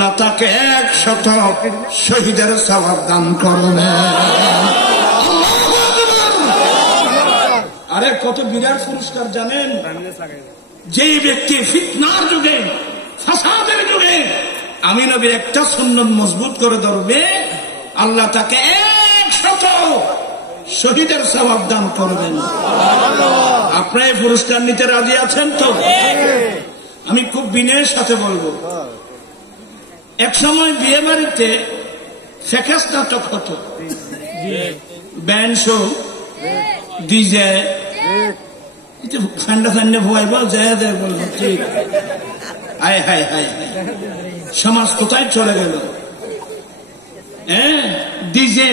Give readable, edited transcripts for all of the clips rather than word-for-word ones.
আল্লাহ তাকে 100 শহীদের সওয়াব দান করবেন। আরে কত বিরাট পুরস্কার জানেন? যেই ব্যক্তি ফিতনার যুগে, ফাসাদের যুগে আমি নবীর একটা সুন্নত মজবুত করে ধরবে, আল্লাহ তাকে 100 শহীদের সওয়াব দান করবেন। আপনারা এই পুরস্কার নিতে রাজি আছেন তো? আমি খুব বিনয়ের সাথে বলবো, এক সময় বিয়ে বাড়িতে ফেকেস নাটক হতো, ব্যান্ড শো, ডিজে, ঠান্ডা ঠান্ডা ভুয়াইব যায় যায় বলবো, ঠিক হায় হায় হায় হায়, সমাজ কোথায় চলে গেল? হ্যাঁ, ডিজে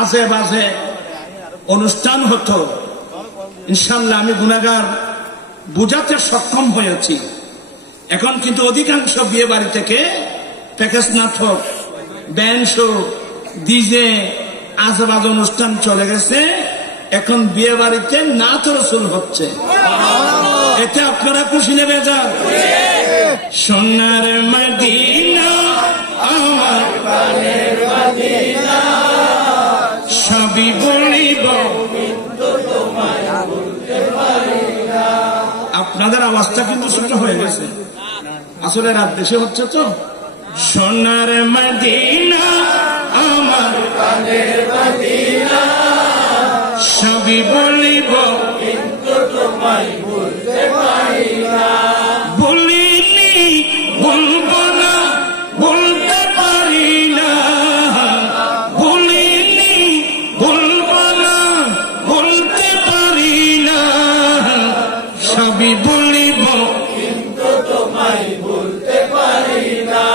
আজে বাজে অনুষ্ঠান হতো। ইনশাল্লাহ আমি গুনাহগার বুঝাতে সক্ষম হয়েছি। এখন কিন্তু অধিকাংশ বিয়ে বাড়ি থেকে প্যাকেজ নাটক, ব্যান্ড শো, ডিজে, আজে বাজে অনুষ্ঠান চলে গেছে। এখন বিয়ে বাড়িতে নাত রসুল হচ্ছে। এতে আপনারা খুশি নেবে যান? সোনার মদিনা আমার প্রাণের মদিনা, সবই বলিব আপনাদের আওয়াজটা কিন্তু ছোট হয়ে গেছে, আসলে রাত দেশে হচ্ছে তো। সোনার মদিনা আমার প্রাণের মদিনা, সবই বলিব কিন্তু তোমায় বলতে পারি না। বলিনি বলবো না, বলতে পারি না। বলিনি বলবো না, বলতে পারি না। সবই বলিব কিন্তু তোমায় বলতে পারি না।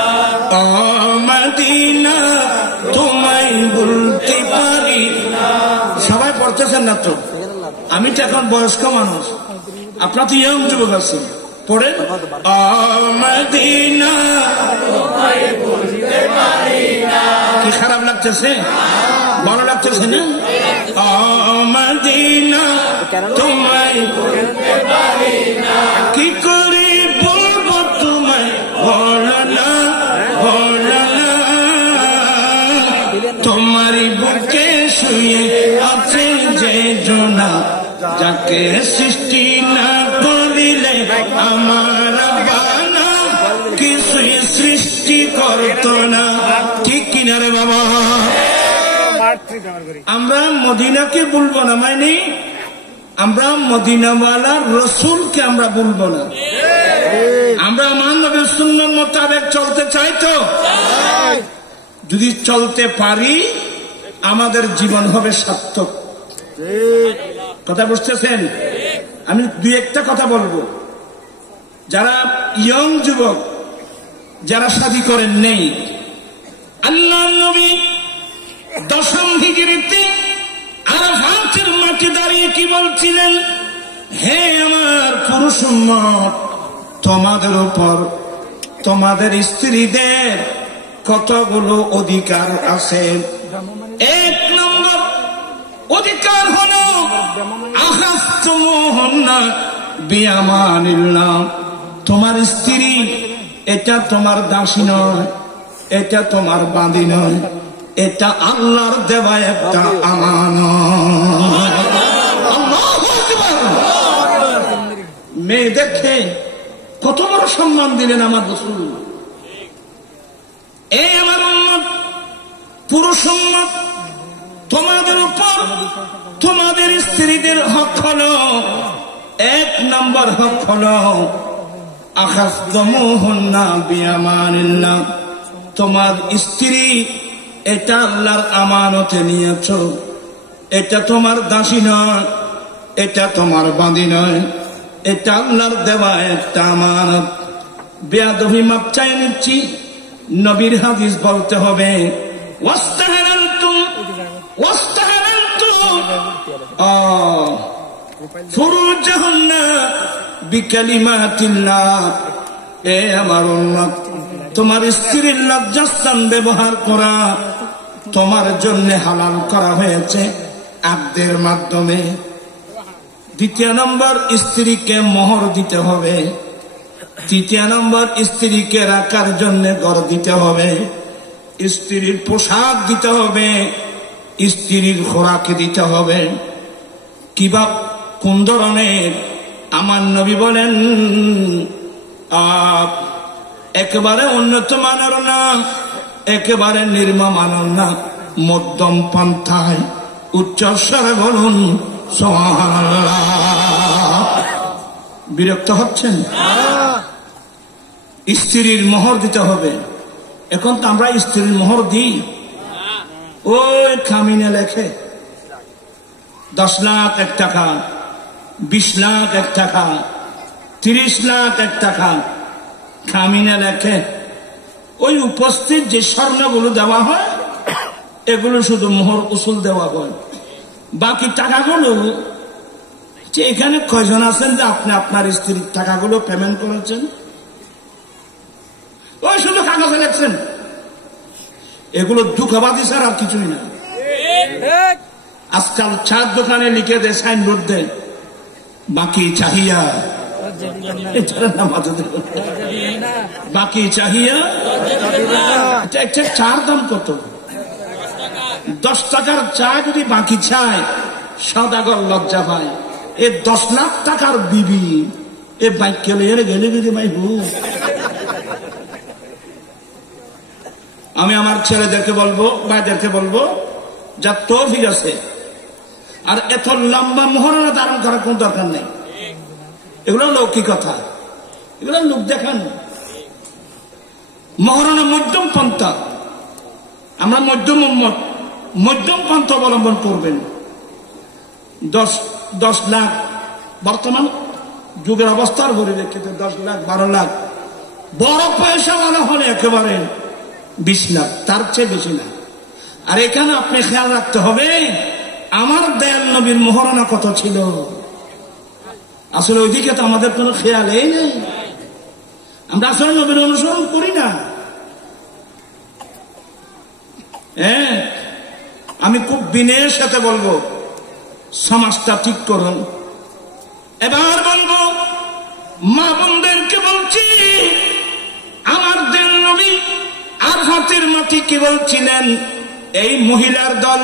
ও মদিনা তোমায় বলতে পারি না। সবাই পড়তেছেন না তো? আমি তো এখন বয়স্ক মানুষ, আপনার তো ইয়ং যুবক আছে, পড়েন। ও মদিনা তোমায় বলতে পারি না। কি খারাপ লাগতেছে? ভালো লাগতেছে না? ও মদিনা তোমায় বলতে পারি না। কি করে বলবো তোমায়, বলো না বলো না। তোমারই বুকে শুয়ে আছে যে জোনা, যাকে সৃষ্টি না করিলে আমার বানা কিছুই সৃষ্টি করত না। ঠিক কিনা রে বাবা? আমরা মদিনাকে বলবো না, মানে আমরা মদিনাওয়ালা রসুলকে আমরা বলবো না। আমরা আমার নবীর সুন্নাত মোতাবেক চলতে চাই তো? যদি চলতে পারি আমাদের জীবন হবে সার্থক। কথা বুঝতেছেন? আমি দুই একটা কথা বলবো। যারা ইয়ং যুবক, যারা শাদী করেন নেই, আল্লাহর নবী 10ম হিজরিতে আরাফাতের মাঠে দাঁড়িয়ে কি বলছিলেন? হে আমার পুরুষ উম্মত, তোমাদের উপর তোমাদের স্ত্রীদের কতগুলো অধিকার আছে। 1 নম্বর অধিকার হলো আখাযতুমুহুন্না বিআমানিল্লাহ। তোমার স্ত্রী এটা তোমার দাসী নয়, এটা তোমার বাঁধি নয়, এটা আল্লাহর দেওয়া একটা আমানত। আল্লাহু আকবার। মেয়েদেরকে কত বড় সম্মান দিলেন আমার রাসূল। এই আমার উম্মত, পুরুষ উম্মত, তোমাদের উপর তোমাদের স্ত্রীদের হক হলো, 1 নম্বর হক হলো আখাযতুমুহুন্না বিআমানিল্লাহ। তোমার স্ত্রী এটা আল্লাহর আমানতে নিয়েছো, এটা তোমার দাসী নয়, এটা তোমার বাঁধি নয়, এটা আল্লাহর দেওয়া একটা আমানত। বেয়াদবি মাপ চাই নিচ্ছি, নবীর হাদিস বলতে হবে। ওয়াস্তাহানান্তুম ওয়াস্তাহানান্তুম ফুরুজাহুন্না বিকালিমাতিল্লাহ। এ আমার উম্মত, তোমার স্ত্রীর লজ্জাস্থান ব্যবহার করা তোমার জন্য হালাল করা হয়েছে আব্দের মাধ্যমে। 2 নম্বর, স্ত্রীকে মোহর দিতে হবে। তৃতীয় নম্বর, স্ত্রীকে রাখার জন্য ঘর দিতে হবে, স্ত্রীর পোশাক দিতে হবে, স্ত্রীর খোরাক দিতে হবে। কিবা কোন ধরনের? আমার নবী বলেন একেবারে উন্নত মানের না, একেবারে নিম্নমানের না, মধ্যম পন্থায়। উচ্চস্বরে বলুন সুবহানাল্লাহ। বিরক্ত হচ্ছেন? স্ত্রীর মোহর দিতে হবে। এখন তো আমরা স্ত্রীর মোহর দিই, ওই খামিনে লেখে 10 লাখ 1 টাকা, 20 লাখ 1 টাকা, 30 লাখ 1 টাকা খামিনে লেখে। ওই উপস্থিত যে স্বর্ণগুলো দেওয়া হয় এগুলো শুধু মোহর উসুল দেওয়া হয়। বাকি টাকাগুলো যে এখানে কয়জন আছেন যে আপনি আপনার স্ত্রীর টাকাগুলো পেমেন্ট করেছেন? ওই শুধু কাগজে লেখছেন। এগুলো দুঃখবাদী ছাড়া আর কিছুই না। আজকাল চার দোকানে লিখে দেয়, সাইনবোর্ড দেয়, বাকি চাহিয়া, বাকি চাহিয়া। এটা একটা চার দাম কত? 10 টাকার চা যদি বাকি চায় সদাগর লজ্জা পায়। এ 10 লাখ টাকার বিবি এ বাইক গেলে গেলে গেলে ভাই হু। আমি আমার ছেলেদেরকে বলবো, ভাইদেরকে বলবো, যা তৌফিক আছে আর এত লম্বা মোহরানা ধারণ করার কোন দরকার নেই। এগুলো লৌকিকতা, এগুলো লোক দেখান। মোহরানা মধ্যম পন্থা। আমরা মধ্যম পন্থা অবলম্বন করবেন। 10 লাখ বর্তমান যুগের অবস্থার পরিপ্রেক্ষিতে 10 লাখ 12 লাখ, বড় পয়সাওয়ালা হলে একেবারে 20 লাখ, তার চেয়ে বেশি না। আর এখানে আপনি খেয়াল রাখতে হবে আমার দয়াল নবীর মোহরানা কত ছিল। আসলে ওইদিকে তো আমাদের কোনো খেয়ালই নেই। আমরা আসলে নবীর অনুসরণ করি না। হ্যাঁ, আমি খুব বিনয়ের সাথে বলবো সমাজটা ঠিক করুন। এবার বলবো মা বোনদেরকে বলছি, আমার দয়াল নবী আরফাতের মাটি কি বলছিলেন? এই মহিলার দল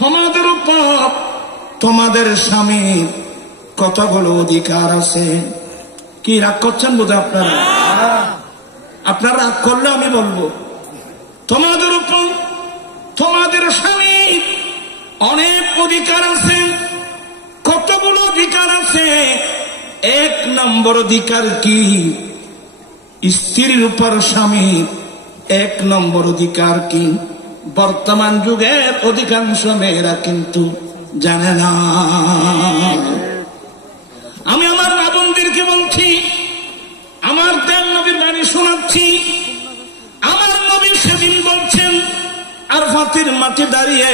তোমাদের উপর তোমাদের স্বামীর কতগুলো অধিকার আছে। কি রাগ করছেন বোধ আপনারা? আপনারা রাগ করলে আমি বলবো তোমাদের উপর তোমাদের স্বামীর অনেক অধিকার আছে। কতগুলো অধিকার আছে? 1 নম্বর অধিকার কি? স্ত্রীর উপর স্বামীর 1 নম্বর অধিকার কি? বর্তমান যুগের অধিকাংশ মেয়েরা কিন্তু জানে না। আমি আমার রাবণদেরকে বলছি, আমার দয়াল নবীর বাণী শোনাচ্ছি। আমার নবী সেদিন বলছেন আরফাতের মাঠে দাঁড়িয়ে,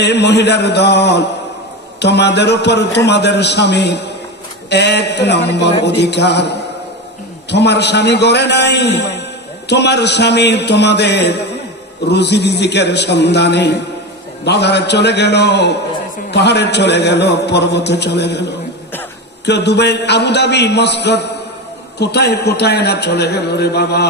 এই মহিলার দল তোমাদের উপর তোমাদের স্বামীর 1 নম্বর অধিকার। তোমার স্বামী গড়ে নাই, তোমার স্বামী তোমাদের রুজি রিজিকের সন্ধানে বাজারে চলে গেল, পাহাড়ে চলে গেল, পর্বতে চলে গেল, কেউ দুবাই, আবুধাবি, মস্কট, কোথায় কোথায় না চলে গেল রে বাবা।